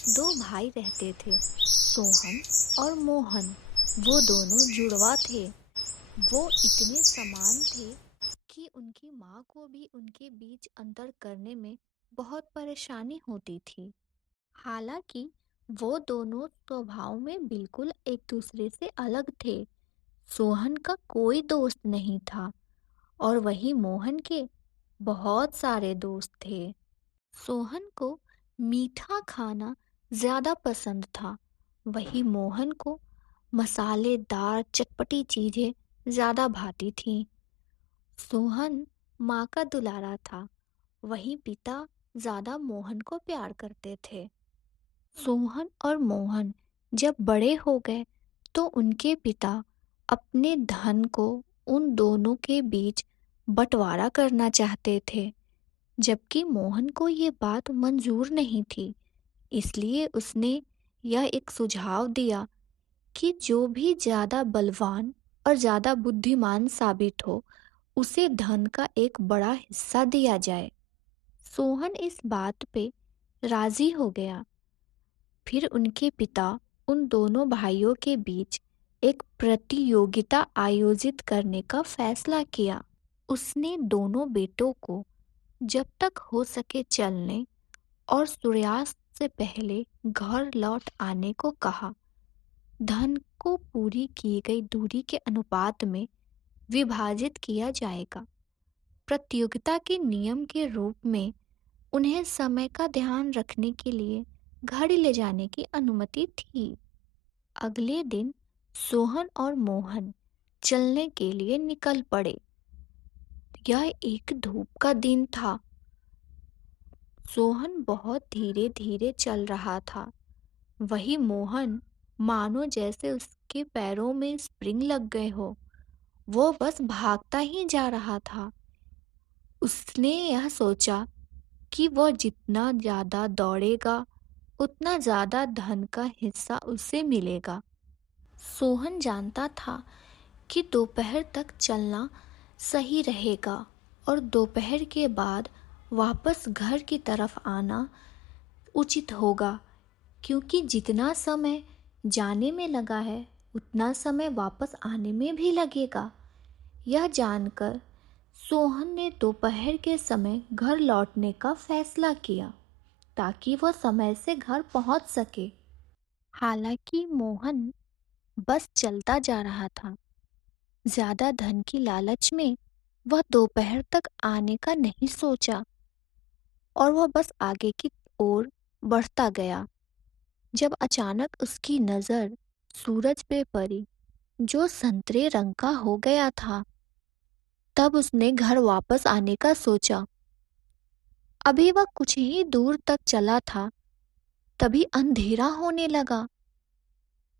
दो भाई रहते थे, सोहन और मोहन। वो दोनों जुड़वा थे। वो इतने समान थे कि उनकी माँ को भी उनके बीच अंतर करने में बहुत परेशानी होती थी। हालांकि वो दोनों स्वभाव में बिल्कुल एक दूसरे से अलग थे। सोहन का कोई दोस्त नहीं था और वही मोहन के बहुत सारे दोस्त थे। सोहन को मीठा खाना ज्यादा पसंद था, वही मोहन को मसालेदार चटपटी चीजें ज्यादा भाती थीं। सोहन माँ का दुलारा था, वही पिता ज्यादा मोहन को प्यार करते थे। सोहन और मोहन जब बड़े हो गए तो उनके पिता अपने धन को उन दोनों के बीच बंटवारा करना चाहते थे, जबकि मोहन को ये बात मंजूर नहीं थी। इसलिए उसने यह एक सुझाव दिया कि जो भी ज्यादा बलवान और ज्यादा बुद्धिमान साबित हो, उसे धन का एक बड़ा हिस्सा दिया जाए। सोहन इस बात पे राजी हो गया। फिर उनके पिता उन दोनों भाइयों के बीच एक प्रतियोगिता आयोजित करने का फैसला किया। उसने दोनों बेटों को जब तक हो सके चलने और सूर्यास्त से पहले घर लौट आने को कहा। धन को पूरी की गई दूरी के अनुपात में विभाजित किया जाएगा। प्रतियोगिता के नियम के रूप में उन्हें समय का ध्यान रखने के लिए घड़ी ले जाने की अनुमति थी। अगले दिन सोहन और मोहन चलने के लिए निकल पड़े। यह एक धूप का दिन था। सोहन बहुत धीरे धीरे चल रहा था, वही मोहन मानो जैसे उसके पैरों में स्प्रिंग लग गए हो। वो बस भागता ही जा रहा था। उसने यह सोचा कि वह जितना ज्यादा दौड़ेगा उतना ज्यादा धन का हिस्सा उसे मिलेगा। सोहन जानता था कि दोपहर तक चलना सही रहेगा और दोपहर के बाद वापस घर की तरफ आना उचित होगा, क्योंकि जितना समय जाने में लगा है उतना समय वापस आने में भी लगेगा। यह जानकर सोहन ने दोपहर के समय घर लौटने का फैसला किया ताकि वह समय से घर पहुंच सके। हालांकि मोहन बस चलता जा रहा था। ज्यादा धन की लालच में वह दोपहर तक आने का नहीं सोचा और वह बस आगे की ओर बढ़ता गया। जब अचानक उसकी नजर सूरज पे पड़ी, जो संतरे रंग का हो गया था, तब उसने घर वापस आने का सोचा। अभी वह कुछ ही दूर तक चला था, तभी अंधेरा होने लगा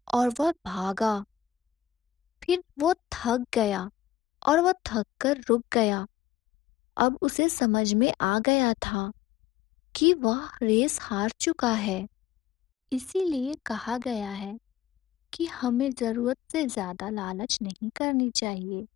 और वह भागा। फिर वो थक गया और वह थक कर रुक गया। अब उसे समझ में आ गया था कि वह रेस हार चुका है। इसीलिए कहा गया है कि हमें जरूरत से ज्यादा लालच नहीं करनी चाहिए।